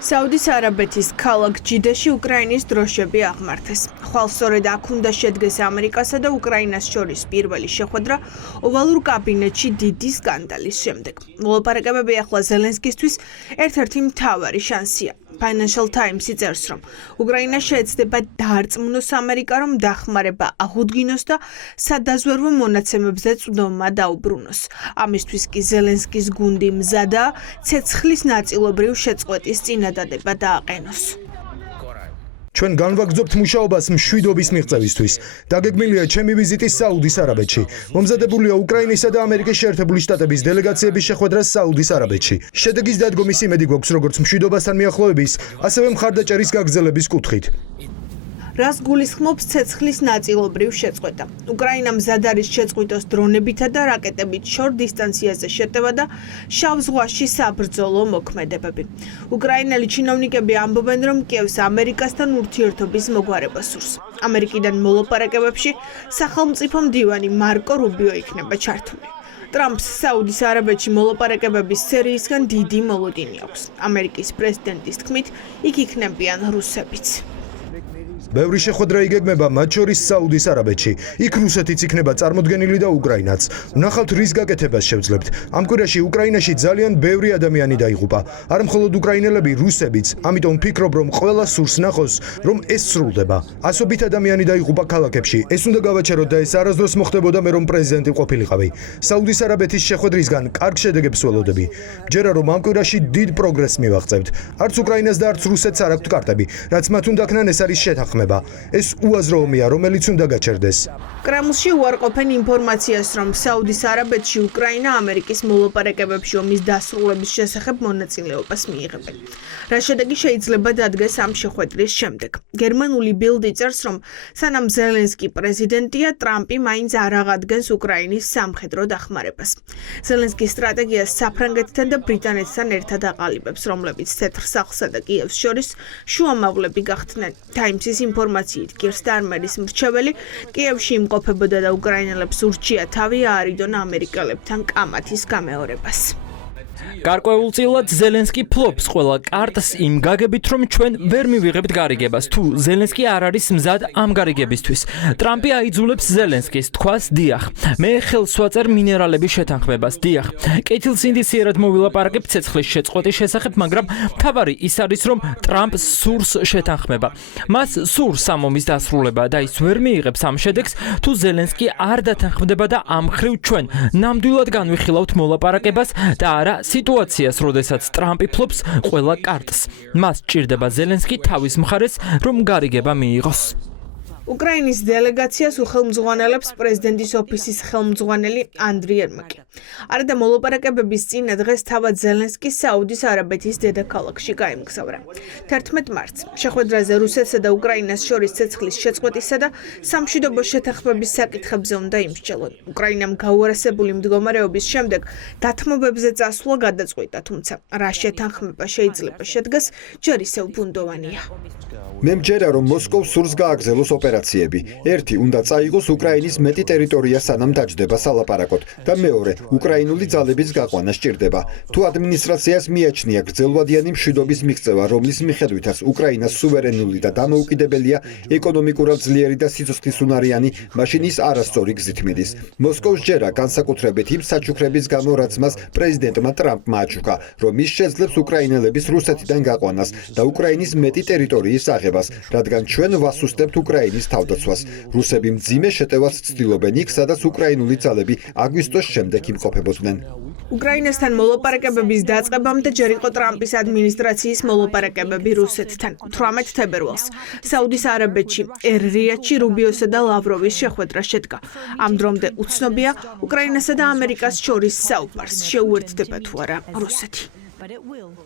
საუდის არაბეთის ქალაქ ჯიდაში უკრაინის დროშები აღმართეს. ხვალ სწორედ აქ უნდა შედგეს ამერიკასა და უკრაინას შორის პირველი შეხვედრა ოვალურ კაბინეტში დიდი სკანდალის შემდეგ. მოლაპარაკებები ახლა ზელენსკისთვის ერთ-ერთი მთავარი შანსია. Financial Times წერს, რომ უკრაინა შეეცდება დაარწმუნოს ამერიკა, რომ დახმარება აღუდგინოს და სადაზვერვო მონაცემებზე წვდომა დაუბრუნოს. ამისთვის კი ზელენსკის გუნდი მზადაა ცეცხლის ნაწილობრივ შეწყვეტის წინადადება დააყენოს. ჩვენ განვაგრძობთ მუშაობას მშვიდობის მიღწევისთვის. დაგეგმილია ჩემი ვიზიტი საუდის არაბეთში. მომზადებულია უკრაინისა და ამერიკის შეერთებული შტატების დელეგაციების შეხვედრა საუდის არაბეთში. შედეგის დადგომის იმედი გვაქვს როგორც მშვიდობასთან მიახლოების, ასევე მხარდაჭერის გაგრძელების კუთხით. რას გულისხმობს ცეცხლის ნაწილობრივ შეწყვეტა? უკრაინა მზად არის შეწყვიტოს დრონებითა და რაკეტებით შორ დისტანციაზე შეტევა და შავ ზღვაში საბრძოლო მოქმედებები. უკრაინელი ჩინოვნიკები ამბობენ, რომ კიევს ამერიკასთან ურთიერთობის მოგვარება სურს. ამერიკიდან მოლაპარაკებებში სახელმწიფო მდივანი მარკო რუბიო იქნება ჩართული. ტრამპს საუდის არაბეთში მოლაპარაკებების სერიისგან დიდი მოლოდინი აქვს. ამერიკის პრეზიდენტის თქმით, იქ იქნებიან რუსებიც. ბევრი შეხვედრა იგეგმება მათ შორის საუდის არაბეთში. იქ რუსეთიც იქნება წარმოდგენილი და უკრაინაც. ვნახავთ რის გაკეთებას შევძლებთ. ამ კვირაში უკრაინაში ძალიან ბევრი ადამიანი დაიღუპა. არა მხოლოდ უკრაინელები, რუსებიც. ამიტომ ვფიქრობ, რომ ყველა სურს ნახოს, რომ ეს სრულდება. ასობით ადამიანი დაიღუპა ქალაქებში. ეს უნდა გავაჩეროთ და ეს არასდროს მოხდებოდა მე რომ პრეზიდენტი ყოფილიყავი. საუდის არაბეთის შეხვედრისგან კარგ შედეგებს ველოდები. მჯერა რომ ამ კვირაში დიდ პროგრესს მივაღწევთ. არც უკრაინას და არც რუსეთს არ აქვთ კარტები, რაც მათ უნდა ქნან ეს არის შეთანხმება. ეს უაზრო ომია, რომელიც უნდა გაჩერდეს. კრემლში უარყოფენ ინფორმაციას, რომ საუდის არაბეთში უკრაინა ამერიკის მოლაპარაკებებში ომის დასრულების შესახებ მონაწილეობას მიიღებენ. რა შედეგი შეიძლება დადგეს ამ შეხვედრის შემდეგ? გერმანული ბილდი წერს, რომ სანამ ზელენსკი პრეზიდენტია, ტრამპი მაინც არ აღადგენს უკრაინის სამხედრო დახმარებას. ზელენსკის სტრატეგიას საფრანგეთთან და ბრიტანეთთან ერთად აყალიბებს, რომლებიც თეთრ სახლსა და კიევს შორის შუამავლები გახდნენ. Times-ის ინფორმაციით კი სტარმერის მრჩეველი კიევში იმყოფებოდა და უკრაინელებს ურჩია თავი აარიდონ ამერიკელებთან კამათის გამეორებას. გარკვეულწილად ზელენსკი ფლობს ყველა კარტს იმ გაგებით, რომ ჩვენ ვერ მივიღებთ გარიგებას. თუ ზელენსკი არ არის მზად ამ გარიგებისთვის, ტრამპი აიძულებს ზელენსკის თქვას დიახ. მე ხელს ვაწერ მინერალების შეთანხმებას, დიახ. კეთილსინდისიერად მოვილაპარაკებ ცეცხლის შეწყვეტის შესახებ, მაგრამ მთავარი ის არის, რომ ტრამპს სურს შეთანხმება. მას სურს ამ ომის დასრულება და ის ვერ მიიღებს ამ შედეგს, თუ ზელენსკი არ დათანხმდება და ამ მხრივ ჩვენ ნამდვილად განვიხილავთ მოლაპარაკებას და არა სიტუაციას, როდესაც ტრამპი ფლობს ყველა კარტს. მას ჭირდება ზელენსკი თავის მხარეს, რომ გარიგება მიიღოს. უკრაინის დელეგაციას უხელმძღვანელებს პრეზიდენტის ოფისის ხელმძღვანელი ანდრი ერმაკი. არადა მოლაპარაკებების წინა დღეს თავად ზელენსკი საუდის არაბეთის დედაქალაქში გაემგზავრა. 11 მარტს შეხვედრაზე რუსეთსა და უკრაინას შორის ცეცხლის შეწყვეტისა და სამშვიდობო შეთანხმების საკითხებზე უნდა იმსჯელონ. უკრაინამ გაუარესებული მდგომარეობის შემდეგ დათმობებზე წასვლა გადაწყვიტა, თუმცა რა შეთანხმება შეიძლება შედგას, ჯერ ისევ ბუნდოვანია. მე მჯერა, რომ მოსკოვს სურს გააგრძელოს ოპერაციები. ერთი, უნდა წაიღოს უკრაინის მეტი ტერიტორია სანამ დაჯდება სალაპარაკოდ და მეორე, უკრაინული ძალების გაყვანა სჭირდება. თუ ადმინისტრაციას მიაჩნია გრძელვადიანი მშვიდობის მიღწევა, რომლის მიხედვითაც უკრაინას სუვერენული და დამოუკიდებელია, ეკონომიკურად ძლიერი და სიცოცხლისუნარიანი, მაშინ ის არასწორი გზით მიდის. მოსკოვს ჯერა განსაკუთრებით იმ საჩუქრების გამო, რაც მას პრეზიდენტმა ტრამპმა აჩუქა, რომ ის შეძლებს უკრაინელების რუსეთიდან გაყვანას და უკრაინის მეტი ტერიტორიის აღებას, რადგან ჩვენ ვასუსტებთ უკრაინის თავდაცვას. რუსები მძიმე შეტევას ცდილობენ იქ, სადაც უკრაინული ძალები აგვისტოს შემდეგ იმყოფებოდნენ. უკრაინასთან მოლაპარაკებების დაწყებამდე ჯერ იყო ტრამპის ადმინისტრაციის მოლაპარაკებები რუსეთთან. 18 თებერვალს საუდის არაბეთში ერ-რიადში რუბიოსა და ლავროვის შეხვედრა შედგა. ამ დრომდე უცნობია უკრაინასა და ამერიკას შორის საუბარს შეუერთდება თუ არა რუსეთი.